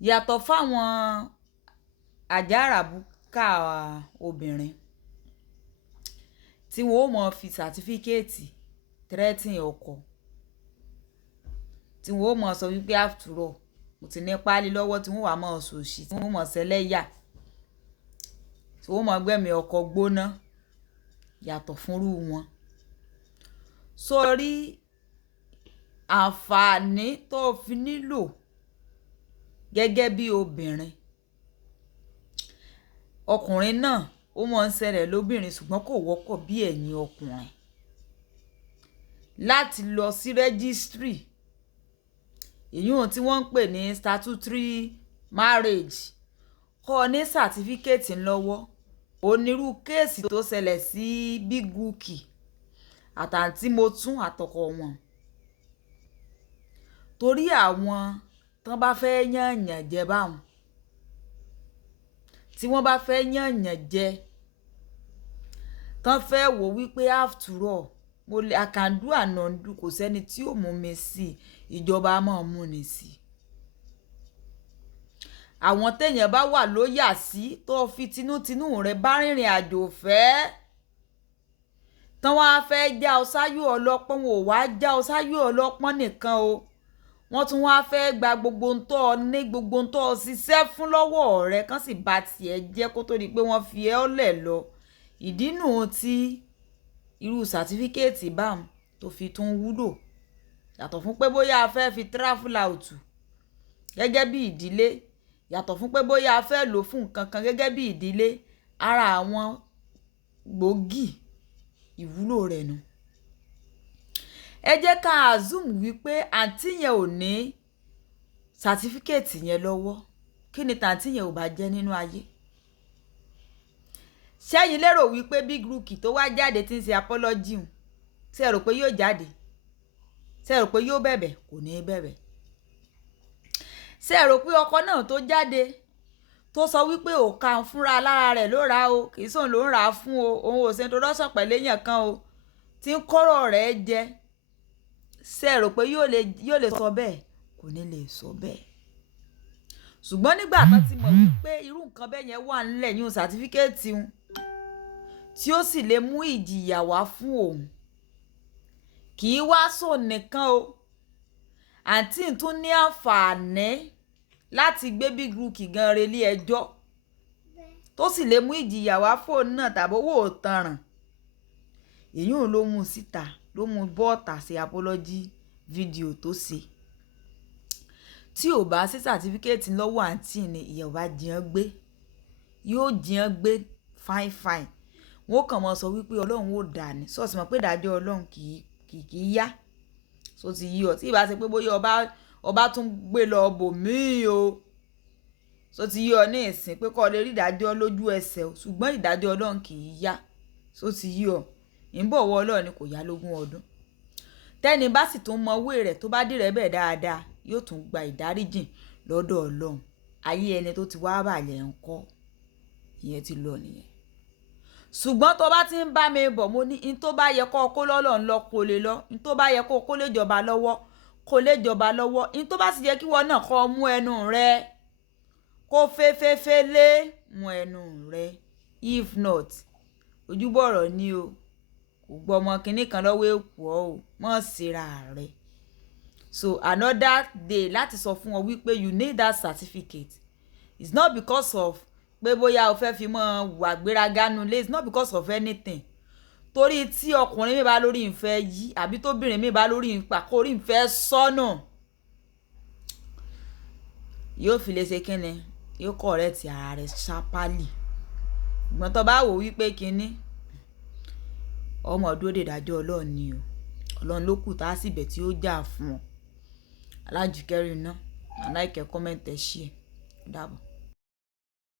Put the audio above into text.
yàtọ̀ fáwọn àjàràbùkà obìnrin tí wọ́n ó mọ̀ fi sàtífíkẹ́ẹ̀tì tírẹ́tìn ọkọ tí wọ́n ó mọ̀ sọ wípé after all mo ti ní páálí lọ́wọ́ tí wọ́n wà mọ̀ sòṣì tí wọ́n mọ̀ ṣẹlẹ́yà tí wọ́n mọ̀ gbẹ̀mí ọkọ gbóná yàtọ̀ fúnrú wọn. Sórí àǹfààní tó fi nílò gẹ́gẹ́ bí obìnrin, ọkùnrin náà ó mọ̀ ń ṣẹlẹ̀ lóbìnrin ṣùgbọ́n kò wọ́pọ̀ bí ẹ̀yin ọkùnrin láti lọ sí rẹ́gísítírì èyí tí wọ́n ń pè ní statutory marriage kọ́ ní sàtífíkẹ́ẹ̀tì lọ́wọ́. Onírú kéèsì tó ṣẹlẹ̀ sí Big Wukky àtàntí mo tún àtọkọ wọn torí àwọn tán bá fẹ́ yànyàn jẹ báwọn tí wọ́n bá fẹ́ yànyàn jẹ tán fẹ́ wò wípé after all mo lè I can do and undo kò sẹ́ni tí ò mú mi sí ìjọba máa mú ni sí. Àwọn téèyàn bá wà lóyà sí tó fi tinútinú rẹ bá rìnrìn àjò fẹ́ tán wá fẹ́ já ọ sáyò ọlọ́pọ́n wọn ò wá já ọ sáyò ọlọ́pọ́n nìkan o wọ́n tún wá fẹ́ gba gbogbo ń tọ́ ní gbogbo ń tọ́ ṣiṣẹ́ fún lọ́wọ́ rẹ kán sì bà tiẹ̀ jẹ́ kó tó di pé wọ́n fi ẹ́ lẹ̀ lọ. Ìdí nù tí irú sàtífíkẹ́ẹ̀tì báwọn tó fi tún wúlò yàtọ̀ fún pé bóyá a fẹ́ fi travel out gẹ́gẹ́ bí ìdílé yàtọ̀ fún pé bóyá a fẹ́ lò fún nǹkan kan gẹ́gẹ́ bí ìdílé ara àwọn gbòógì ìwúlò rẹ̀ nù. Ẹ jẹ́ ká assume wípé àǹtí yẹn ò ní sàtífíkẹ́ẹ̀tì yẹn lọ́wọ́ kí ni tàǹtí yẹn ò bá jẹ́ nínú ayé. Ṣẹ́yìn lérò wípé Big Wukky tó wá jáde tí ń ṣe apology hùn ṣé ẹ rò pé yóò jáde ṣé ẹ rò pé yóò bẹ̀bẹ̀ kò ní bẹ̀bẹ̀. Ṣé ẹ rò pé ọkọ náà tó jáde tó sọ wípé òka fúnra lára rẹ̀ ló ra o kì í sóun ló ń rà á fún o òun ò ṣe introduction pẹ̀lú èèyàn kan o tí ń kọ́rọ̀ rẹ̀ jẹ ṣé ẹ rò pé yóò lè sọ bẹ́ẹ̀ kò ní lè sọ bẹ́ẹ̀. Ṣùgbọ́n nígbà tó ti mọ̀ wípé irú nǹkan bẹ́ẹ̀ yẹn wà nílẹ̀ yún sàtífíkẹ́ẹ̀tì un tí ó sì lè mú ìjìyà wá fún òun kì í wá sóun nìkan o àǹtí tún ní àǹfààní láti gbé Big Wukky gan relé ẹjọ́ tó sì lè mú ìjìyà wá fóun náà tàbí owó òtanràn èyí ló mú síta ló mú bọ́ọ̀tà ṣe apology fídíò tó ṣe. Tí ò bá sí sàtífíkẹ́ẹ̀tì lọ́wọ́ àǹtí ni ìyẹn ò bá jiyàn gbé yóò jiyàn gbé fine wọ́n kàn mọ́ sọ wípé ọlọ́run ò dà ní sọ́ọ̀sì mọ̀ pé ìdájọ́ ọlọ́run kì í yá so ti yí ọ tí ìbá ṣe pé bóyá ọba tún gbé lọ bò míì o so ti yí ọ ní ìsìn pé kọ́ lè rí ìdájọ́ lójú ẹsẹ̀ o ṣùgbọ́n ìdájọ́ ọlọ́run kì í yá so ti yí ọ ìbọ̀ wọ ọlọ́run ni kò yá lógún ọdún tẹ́ni bá sì tún mọ owó rẹ̀ tó bá dìrẹ́ bẹ́ẹ̀ dáadáa yóò tún gba ìdáríjìn lọ́dọ̀ ọlọ́run ayé ẹni tó ti wá bàjẹ́ ń kọ́ ìyẹn ti lọ nìyẹn. Ṣùgbọ́n tó bá ti ń bá mi bọ̀ mo ní in tó bá yẹ kó kó lọ́lọ́ ń lọ kó lè lọ in tó bá yẹ kó kó lè jọba lọ́wọ́ kó lè jọba lọ́wọ́ in tó bá sì yẹ kí wọ́n náà kọ́ mú ẹnu rẹ kó fẹ́fẹ́fẹ́ lé mú ẹnu rẹ if not ojúbọ̀rọ̀ ni o kò gbọ́ ọmọ kinní kan lọ́wọ́ èkó o mọ̀ síra rẹ̀. So another day láti sọ fún ọ wípé you need that certificate it's not because of pé bóyá o fẹ́ fi mọ́ wà gbéraga nulẹ̀ it's not because of anything torí tí ọkùnrin mi bá lórí ìfẹ́ yí àbí tóbìnrin mi bá lórí ìpàkórí ìfẹ́ sọ́nà yóò fi lè ṣe kínni yóò correct ara rẹ̀ ṣápálì ìgbọ́n tó bá wò wípé kínní ọmọ dúró dè dájọ́ ọlọ́run ni o ọlọ́run ló kù tá a sì bẹ̀ tí ó jà fún ọ alájùkẹ́rin náà aláìkẹ́ kọ́mẹ́ǹtẹ̀ ṣí ẹ̀ dábọ̀.